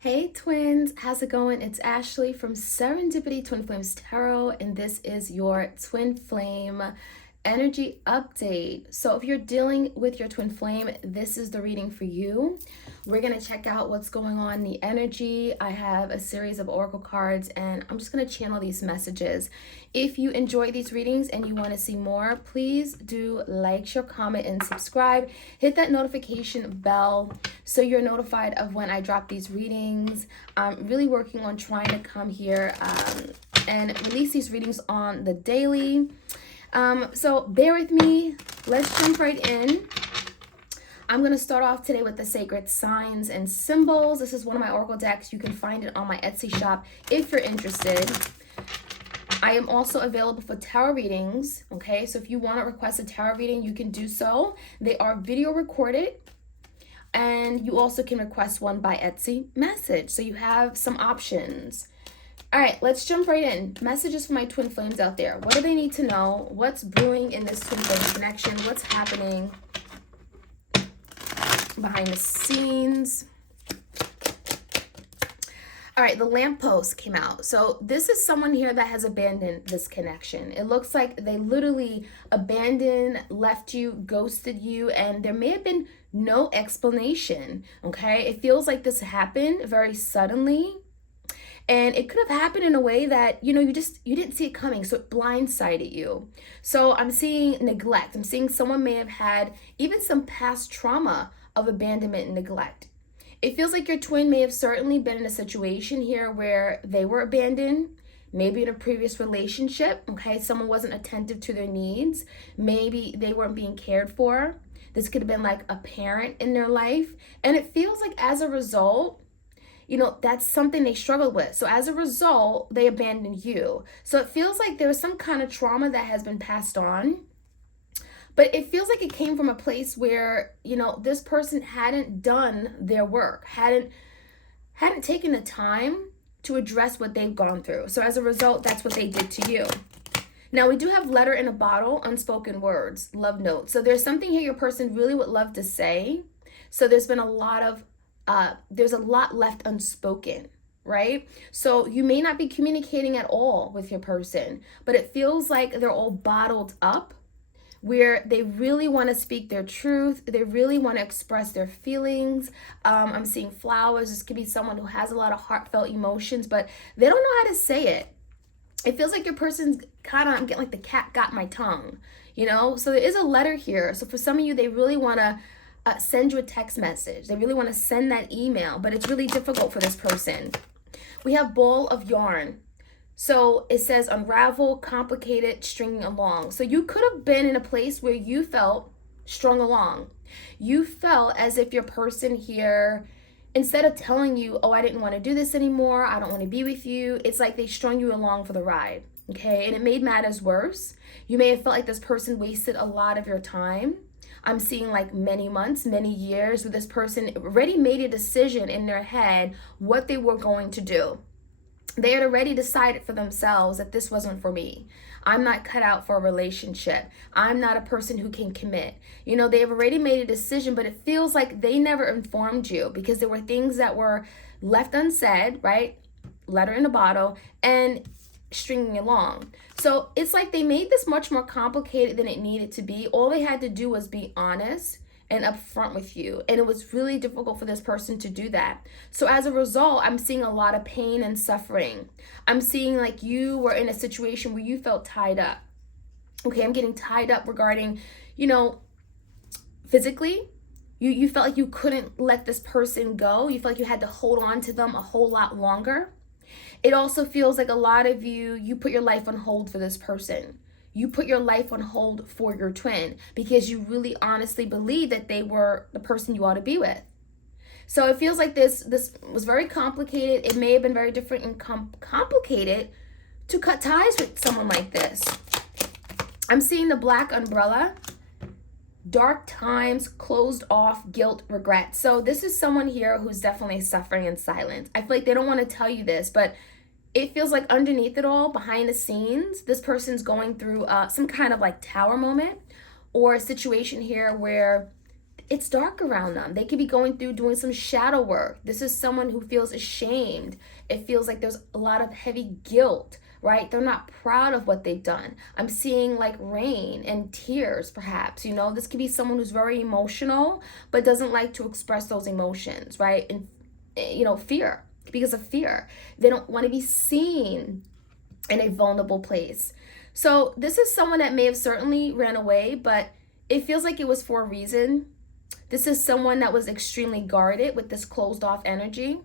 Hey twins, how's it going? It's Ashley from Serendipity Twinflames Tarot, and this is your twin flame energy update. So, if you're dealing with your twin flame, this is the reading for you. We're going to check out what's going on in the energy. I have a series of oracle cards, and I'm just going to channel these messages. If you enjoy these readings and you want to see more, please do like, share, comment, and subscribe. Hit that notification bell so you're notified of when I drop these readings. I'm really working on trying to come here and release these readings on the daily. So bear with me. Let's jump right in. I'm going to start off today with the sacred signs and symbols. This is one of my oracle decks. You can find it on my Etsy shop if you're interested. I am also available for tarot readings, okay? So if you want to request a tarot reading, you can do so. They are video recorded, and you also can request one by Etsy message. So you have some options. All right, let's jump right in. Messages for my twin flames out there. What do they need to know? What's brewing in this twin flame connection? What's happening behind the scenes? All right, the lamppost came out. So this is someone here that has abandoned this connection. It looks like they literally abandoned, left you, ghosted you, and there may have been no explanation, okay? It feels like this happened very suddenly. And it could have happened in a way that, you didn't see it coming. So it blindsided you. So I'm seeing neglect. I'm seeing someone may have had even some past trauma of abandonment and neglect. It feels like your twin may have certainly been in a situation here where they were abandoned, maybe in a previous relationship, okay? Someone wasn't attentive to their needs. Maybe they weren't being cared for. This could have been like a parent in their life. And it feels like as a result, that's something they struggled with. So as a result, they abandoned you. So it feels like there was some kind of trauma that has been passed on. But it feels like it came from a place where, this person hadn't done their work, hadn't taken the time to address what they've gone through. So as a result, that's what they did to you. Now, we do have letter in a bottle, unspoken words, love notes. So there's something here your person really would love to say. So there's been there's a lot left unspoken, right? So you may not be communicating at all with your person, but it feels like they're all bottled up where they really want to speak their truth. They really want to express their feelings. I'm seeing flowers. This could be someone who has a lot of heartfelt emotions, but they don't know how to say it. It feels like your person's I'm getting like the cat got my tongue, So there is a letter here. So for some of you, they really want to send you a text message. They really want to send that email, but it's really difficult for this person. We have ball of yarn. So it says unravel, complicated, stringing along. So you could have been in a place where you felt strung along. You felt as if your person here, instead of telling you, oh, I didn't want to do this anymore, I don't want to be with you, it's like they strung you along for the ride. Okay, and it made matters worse. You may have felt like this person wasted a lot of your time. I'm seeing like many months, many years where this person already made a decision in their head what they were going to do. They had already decided for themselves that this wasn't for me. I'm not cut out for a relationship. I'm not a person who can commit. They've already made a decision, but it feels like they never informed you because there were things that were left unsaid, right? Letter in a bottle, and stringing along. So it's like they made this much more complicated than it needed to be. All they had to do was be honest and upfront with you. And it was really difficult for this person to do that. So as a result, I'm seeing a lot of pain and suffering. I'm seeing like you were in a situation where you felt tied up. Okay, I'm getting tied up regarding, physically. You felt like you couldn't let this person go. You felt like you had to hold on to them a whole lot longer. It also feels like a lot of you put your life on hold for this person. You put your life on hold for your twin because you really honestly believe that they were the person you ought to be with. So it feels like this was very complicated. It may have been very different and complicated to cut ties with someone like this. I'm seeing the black umbrella. Dark times, closed off, guilt, regret. So this is someone here who's definitely suffering in silence. I feel like they don't want to tell you this, but it feels like underneath it all, behind the scenes, this person's going through some kind of like tower moment or a situation here where it's dark around them. They could be going through doing some shadow work. This is someone who feels ashamed. It feels like there's a lot of heavy guilt, right? They're not proud of what they've done. I'm seeing like rain and tears, perhaps. This could be someone who's very emotional, but doesn't like to express those emotions, right? And, fear, because of fear. They don't want to be seen in a vulnerable place. So this is someone that may have certainly ran away, but it feels like it was for a reason. This is someone that was extremely guarded with this closed off energy.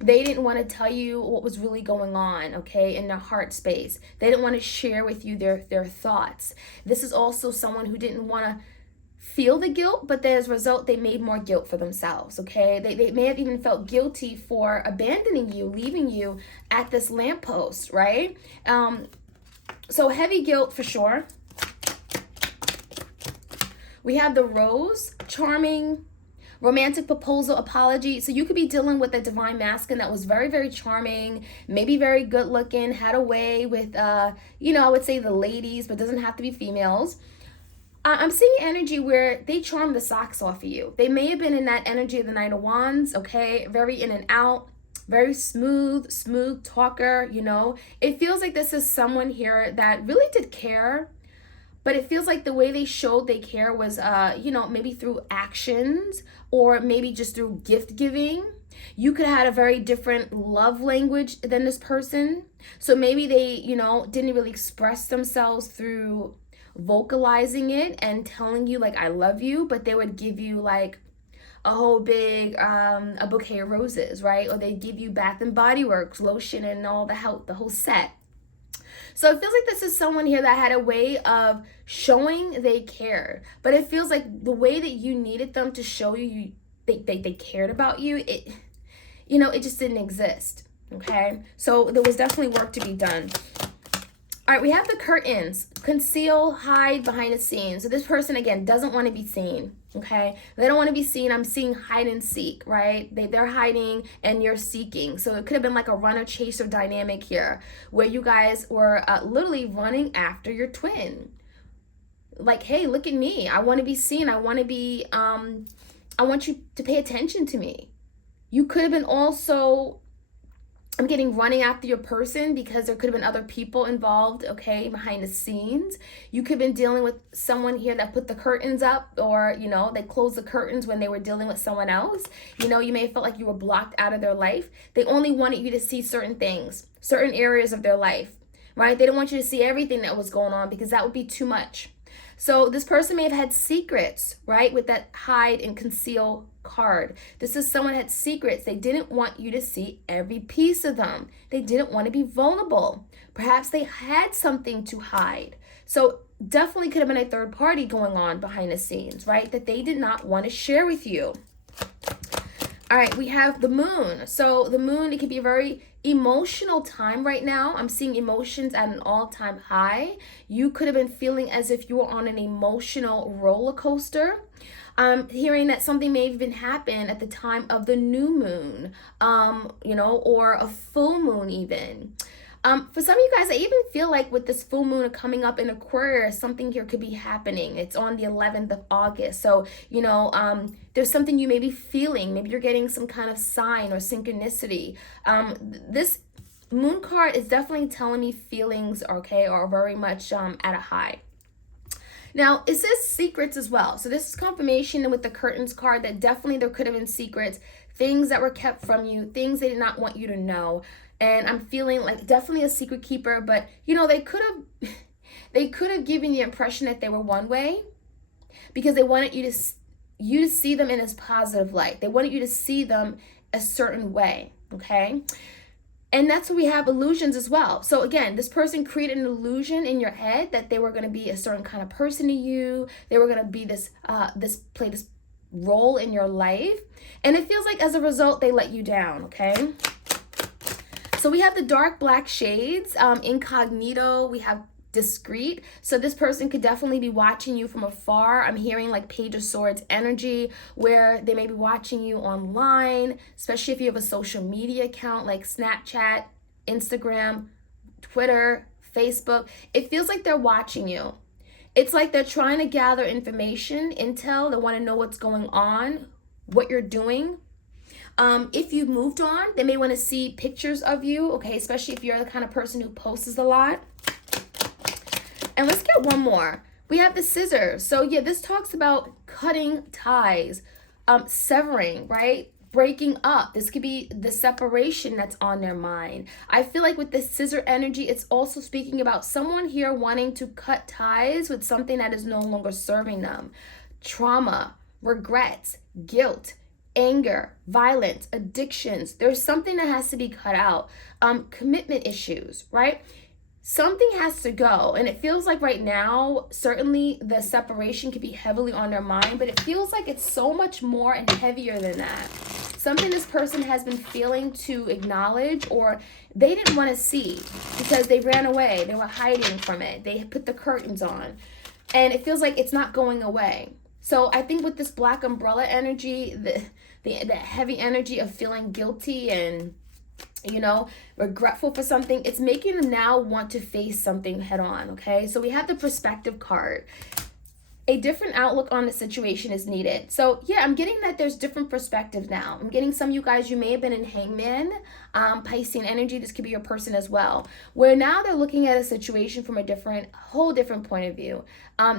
They didn't want to tell you what was really going on, okay, in their heart space. They didn't want to share with you their thoughts. This is also someone who didn't want to feel the guilt, but as a result, they made more guilt for themselves, okay? They may have even felt guilty for abandoning you, leaving you at this lamppost, right? So heavy guilt for sure. We have the rose, charming, romantic proposal, apology. So you could be dealing with a divine masculine that was very, very charming, maybe very good looking, had a way with, I would say the ladies, but doesn't have to be females. I'm seeing energy where they charm the socks off of you. They may have been in that energy of the Knight of Wands, okay? Very in and out, very smooth talker, It feels like this is someone here that really did care, but it feels like the way they showed they care was, maybe through actions or maybe just through gift giving. You could have had a very different love language than this person. So maybe they, didn't really express themselves through vocalizing it and telling you like, I love you, but they would give you like a whole big, a bouquet of roses, right? Or they give you Bath and Body Works, lotion and all the whole set. So it feels like this is someone here that had a way of showing they cared, but it feels like the way that you needed them to show you they cared about you, it just didn't exist, okay? So there was definitely work to be done. All right, we have the curtains. Conceal, hide behind the scenes. So this person, again, doesn't want to be seen, okay? They don't want to be seen. I'm seeing hide and seek, right? They're hiding and you're seeking. So it could have been like a runner-chaser dynamic here where you guys were literally running after your twin. Like, hey, look at me. I want to be seen. I want to be, I want you to pay attention to me. You could have been also... I'm getting running after your person because there could have been other people involved, okay, behind the scenes. You could have been dealing with someone here that put the curtains up or, they closed the curtains when they were dealing with someone else. You may have felt like you were blocked out of their life. They only wanted you to see certain things, certain areas of their life, right? They didn't want you to see everything that was going on because that would be too much. So this person may have had secrets, right, with that hide and conceal card. This is someone had secrets. They didn't want you to see every piece of them. They didn't want to be vulnerable. Perhaps they had something to hide. So definitely could have been a third party going on behind the scenes, right, that they did not want to share with you. All right, we have the moon. So the moon, it can be a very emotional time right now. I'm seeing emotions at an all-time high. You could have been feeling as if you were on an emotional roller coaster. I'm hearing that something may even happen at the time of the new moon, or a full moon even. For some of you guys, I even feel like with this full moon coming up in Aquarius, something here could be happening. It's on the 11th of August. So, there's something you may be feeling. Maybe you're getting some kind of sign or synchronicity. This moon card is definitely telling me feelings, okay, are very much at a high. Now, it says secrets as well. So this is confirmation with the curtains card that definitely there could have been secrets, things that were kept from you, things they did not want you to know. And I'm feeling like definitely a secret keeper, but they could have given the impression that they were one way because they wanted you to see them in this positive light. They wanted you to see them a certain way, okay? And that's where we have illusions as well. So again, this person created an illusion in your head that they were going to be a certain kind of person to you. They were going to be play this role in your life. And it feels like as a result, they let you down, okay? So we have the dark black shades, incognito, we have discreet. So this person could definitely be watching you from afar. I'm hearing like Page of Swords energy where they may be watching you online, especially if you have a social media account like Snapchat, Instagram, Twitter, Facebook. It feels like they're watching you. It's like they're trying to gather information, intel. They want to know what's going on, what you're doing. If you moved on, they may want to see pictures of you, okay, especially if you're the kind of person who posts a lot. And let's get one more. We have the scissors. So yeah, this talks about cutting ties, severing, right? Breaking up. This could be the separation that's on their mind. I feel like with the scissor energy, it's also speaking about someone here wanting to cut ties with something that is no longer serving them. Trauma, regrets, guilt, anger, violence, addictions. There's something that has to be cut out. Commitment issues, right? Something has to go. And it feels like right now, certainly the separation could be heavily on their mind, but it feels like it's so much more and heavier than that. Something this person has been feeling to acknowledge, or they didn't want to see because they ran away. They were hiding from it. They put the curtains on. And it feels like it's not going away. So I think with this black umbrella energy, the heavy energy of feeling guilty and, you know, regretful for something, it's making them now want to face something head on, okay? So we have the perspective card. A different outlook on the situation is needed. So yeah, I'm getting that there's different perspectives now. I'm getting some of you guys, you may have been in Hangman, Piscean energy. This could be your person as well, where now they're looking at a situation from a whole different point of view.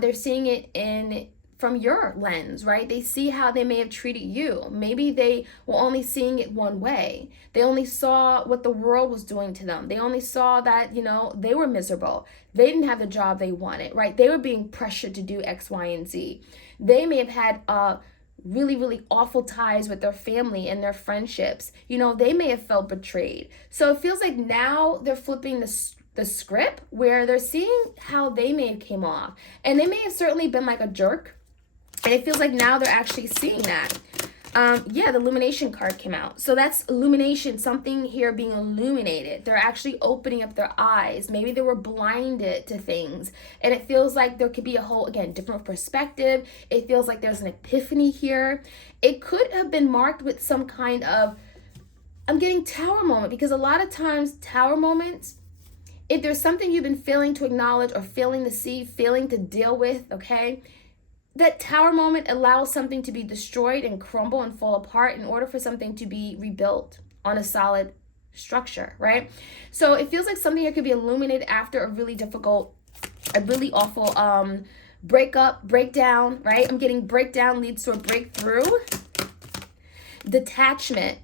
They're seeing it from your lens, right? They see how they may have treated you. Maybe they were only seeing it one way. They only saw what the world was doing to them. They only saw that, you know, they were miserable. They didn't have the job they wanted, right? They were being pressured to do X, Y, and Z. They may have had really, really awful ties with their family and their friendships. You know, they may have felt betrayed. So it feels like now they're flipping the script where they're seeing how they may have came off. And they may have certainly been like a jerk. And it feels like now they're actually seeing that. Yeah, the illumination card came out. So that's illumination, something here being illuminated. They're actually opening up their eyes. Maybe they were blinded to things. And it feels like there could be a whole, again, different perspective. It feels like there's an epiphany here. It could have been marked with some kind of, I'm getting tower moment, because a lot of times tower moments, if there's something you've been failing to acknowledge or failing to see, failing to deal with, okay, that tower moment allows something to be destroyed and crumble and fall apart in order for something to be rebuilt on a solid structure, right? So it feels like something here could be illuminated after a really difficult, a really awful breakdown, right? I'm getting breakdown leads to a breakthrough. Detachment.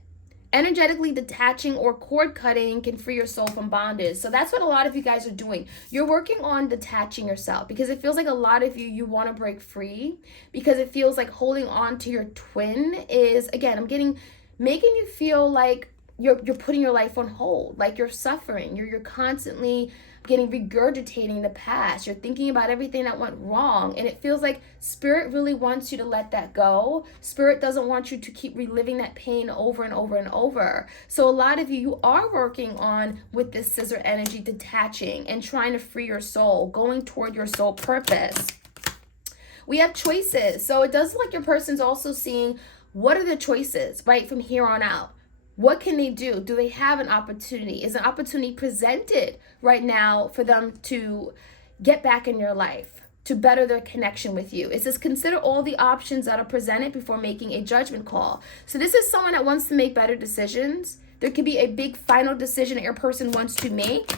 Energetically detaching or cord cutting can free your soul from bondage. So that's what a lot of you guys are doing. You're working on detaching yourself, because it feels like a lot of you want to break free, because it feels like holding on to your twin is, again, I'm getting, making you feel like you're putting your life on hold, like you're suffering. You're constantly getting regurgitating the past. You're thinking about everything that went wrong, and it feels like spirit really wants you to let that go. Spirit doesn't want you to keep reliving that pain over and over and over. So a lot of you are working on, with this scissor energy, detaching and trying to free your soul, going toward your soul purpose. We have choices. So it does look like your person's also seeing what are the choices, right, from here on out. What can they do? Do they have an opportunity? Is an opportunity presented right now for them to get back in your life, to better their connection with you? It says, consider all the options that are presented before making a judgment call. So this is someone that wants to make better decisions. There could be a big final decision that your person wants to make.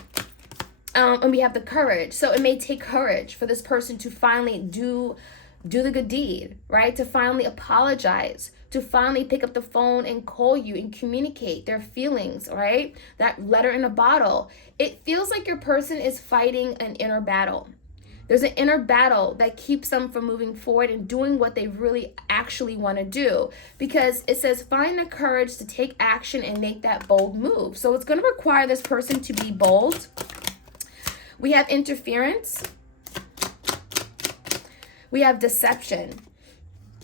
And we have the courage. So it may take courage for this person to finally do the good deed, right? To finally apologize, to finally pick up the phone and call you and communicate their feelings, right? That letter in a bottle. It feels like your person is fighting an inner battle. There's an inner battle that keeps them from moving forward and doing what they really actually want to do, because it says find the courage to take action and make that bold move. So it's going to require this person to be bold. We have interference. We have deception.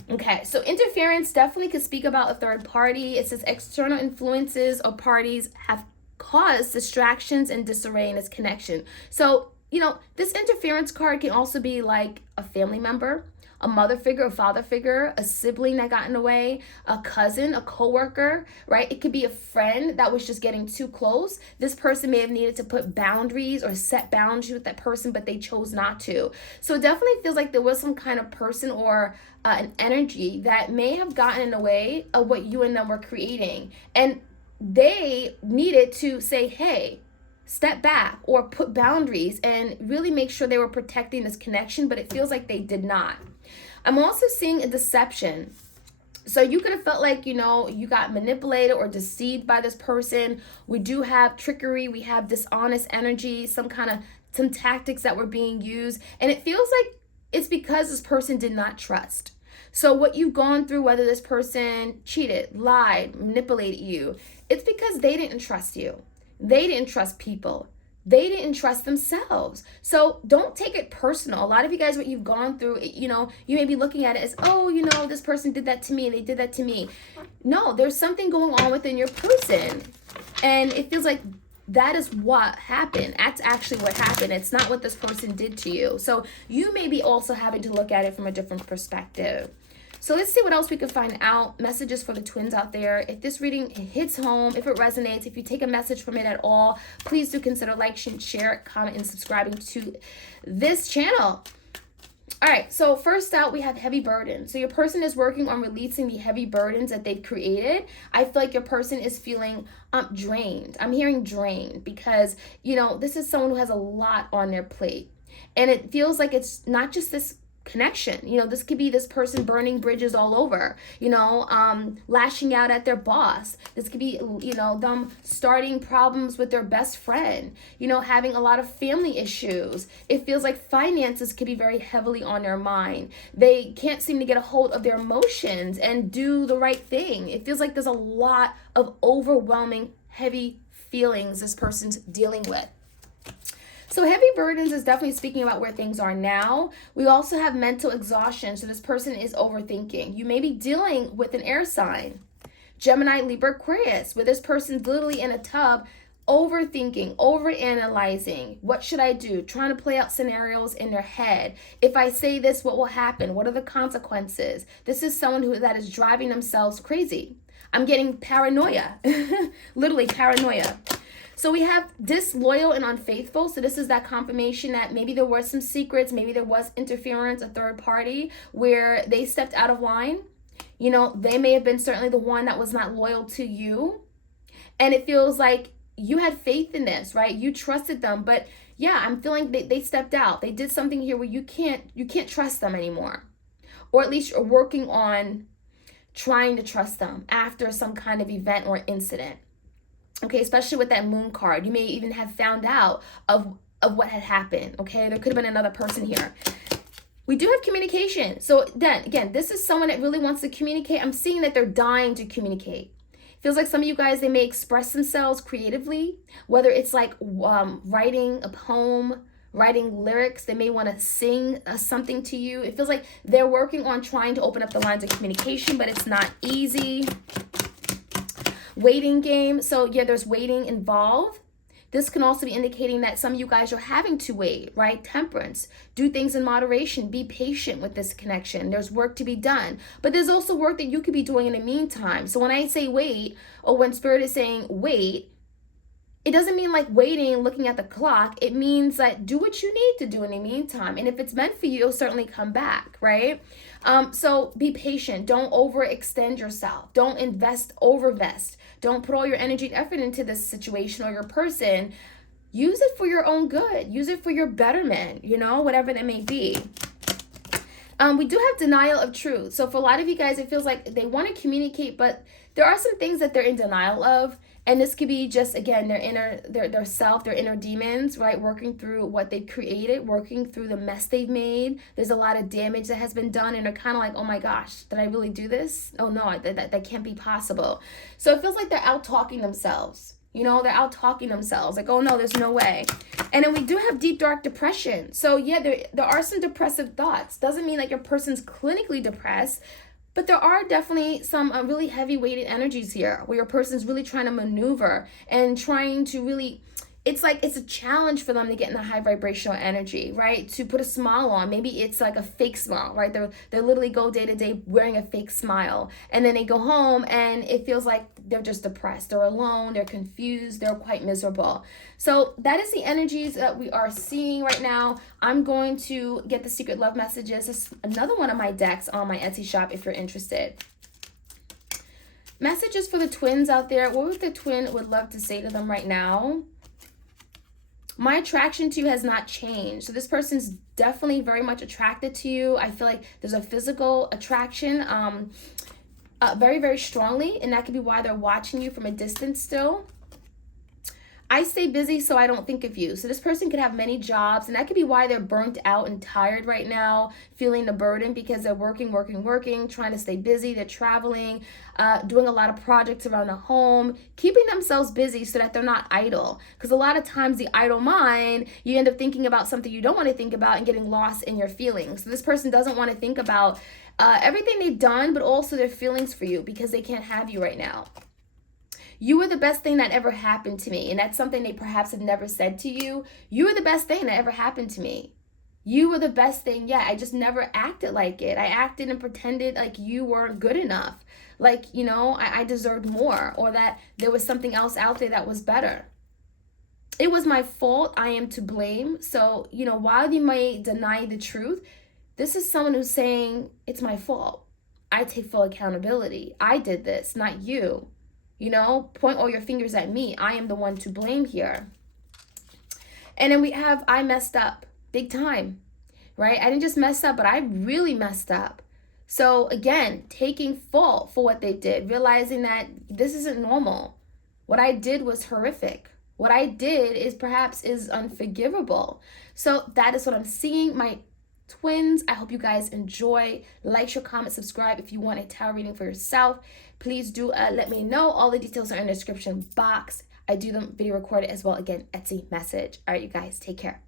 Okay, so interference definitely could speak about a third party. It says external influences or parties have caused distractions and disarray in its connection. So, you know, this interference card can also be like a family member, a mother figure, a father figure, a sibling that got in the way, a cousin, a coworker, right? It could be a friend that was just getting too close. This person may have needed to put boundaries or set boundaries with that person, but they chose not to. So it definitely feels like there was some kind of person or an energy that may have gotten in the way of what you and them were creating. And they needed to say, hey, step back or put boundaries and really make sure they were protecting this connection, but it feels like they did not. I'm also seeing a deception. So you could have felt like, you know, you got manipulated or deceived by this person. We do have trickery. We have dishonest energy, some tactics that were being used. And it feels like it's because this person did not trust. So what you've gone through, whether this person cheated, lied, manipulated you, it's because they didn't trust you. They didn't trust people. They didn't trust themselves. So don't take it personal. A lot of you guys, what you've gone through, you know, you may be looking at it as, oh, you know, this person did that to me. They did that to me. No, there's something going on within your person. And it feels like that is what happened. That's actually what happened. It's not what this person did to you. So you may be also having to look at it from a different perspective. So let's see what else we can find out. Messages for the twins out there. If this reading hits home, if it resonates, if you take a message from it at all, please do consider liking, share, comment, and subscribing to this channel. All right, so first out, we have heavy burdens. So your person is working on releasing the heavy burdens that they've created. I feel like your person is feeling drained. I'm hearing drained because, you know, this is someone who has a lot on their plate. And it feels like it's not just this connection. You know, this could be this person burning bridges all over, you know, lashing out at their boss. This could be, you know, them starting problems with their best friend, you know, having a lot of family issues. It feels like finances could be very heavily on their mind. They can't seem to get a hold of their emotions and do the right thing. It feels like there's a lot of overwhelming, heavy feelings this person's dealing with. So heavy burdens is definitely speaking about where things are now. We also have mental exhaustion. So this person is overthinking. You may be dealing with an air sign, Gemini, Libra, Aquarius, where this person's literally in a tub, overthinking, overanalyzing. What should I do? Trying to play out scenarios in their head. If I say this, what will happen? What are the consequences? This is someone that is driving themselves crazy. I'm getting paranoia, literally paranoia. So we have disloyal and unfaithful. So this is that confirmation that maybe there were some secrets, maybe there was interference, a third party where they stepped out of line. You know, they may have been certainly the one that was not loyal to you. And it feels like you had faith in this, right? You trusted them, but yeah, I'm feeling they stepped out. They did something here where you can't trust them anymore. Or at least you're working on trying to trust them after some kind of event or incident. Okay, especially with that moon card. You may even have found out of what had happened, okay? There could have been another person here. We do have communication. So then, again, this is someone that really wants to communicate. I'm seeing that they're dying to communicate. Feels like some of you guys, they may express themselves creatively, whether it's like writing a poem, writing lyrics. They may want to sing something to you. It feels like they're working on trying to open up the lines of communication, but it's not easy. Waiting game. So yeah, there's waiting involved. This can also be indicating that some of you guys are having to wait, right? Temperance. Do things in moderation. Be patient with this connection. There's work to be done. But there's also work that you could be doing in the meantime. So when I say wait, or when Spirit is saying wait, it doesn't mean like waiting and looking at the clock. It means that do what you need to do in the meantime. And if it's meant for you, it'll certainly come back, right? So be patient. Don't overextend yourself. Don't overvest. Don't put all your energy and effort into this situation or your person. Use it for your own good. Use it for your betterment, you know, whatever that may be. We do have denial of truth. So for a lot of you guys, it feels like they want to communicate, but there are some things that they're in denial of. And this could be just, again, their self, their inner demons, right? Working through what they've created, working through the mess they've made. There's a lot of damage that has been done, and they're kind of like, oh my gosh, did I really do this? Oh no, that can't be possible. So it feels like they're out talking themselves. You know, they're out talking themselves. Like, oh no, there's no way. And then we do have deep, dark depression. So yeah, there are some depressive thoughts. Doesn't mean that your person's clinically depressed, but there are definitely some really heavy weighted energies here where your person's really trying to maneuver and trying to really it's like it's a challenge for them to get in the high vibrational energy, right? To put a smile on. Maybe it's like a fake smile, right? They literally go day to day wearing a fake smile, and then they go home and it feels like they're just depressed, they're alone, they're confused, they're quite miserable. So that is the energies that we are seeing right now. I'm going to get the secret love messages. This is another one of my decks on my Etsy shop if you're interested. Messages for the twins out there. What would the twin would love to say to them right now? My attraction to you has not changed. So this person's definitely very much attracted to you. I feel like there's a physical attraction very, very strongly. And that could be why they're watching you from a distance still. I stay busy so I don't think of you. So this person could have many jobs, and that could be why they're burnt out and tired right now, feeling the burden because they're working, trying to stay busy. They're traveling, doing a lot of projects around the home, keeping themselves busy so that they're not idle. Because a lot of times the idle mind, you end up thinking about something you don't want to think about and getting lost in your feelings. So this person doesn't want to think about everything they've done, but also their feelings for you because they can't have you right now. You were the best thing that ever happened to me. And that's something they perhaps have never said to you. You were the best thing that ever happened to me. You were the best thing. Yeah, I just never acted like it. I acted and pretended like you weren't good enough. Like, you know, I deserved more, or that there was something else out there that was better. It was my fault. I am to blame. So, you know, while you may deny the truth, this is someone who's saying, it's my fault. I take full accountability. I did this, not you. You know, point all your fingers at me. I am the one to blame here. And then we have, I messed up big time, right? I didn't just mess up, but I really messed up. So again, taking fault for what they did, realizing that this isn't normal. What I did was horrific. What I did is perhaps is unforgivable. So that is what I'm seeing. My twins, I hope you guys enjoy. Like, share, comment, subscribe if you want a tarot reading for yourself. Please do let me know. All the details are in the description box. I do them video recorded as well. Again, Etsy message. All right, you guys, take care.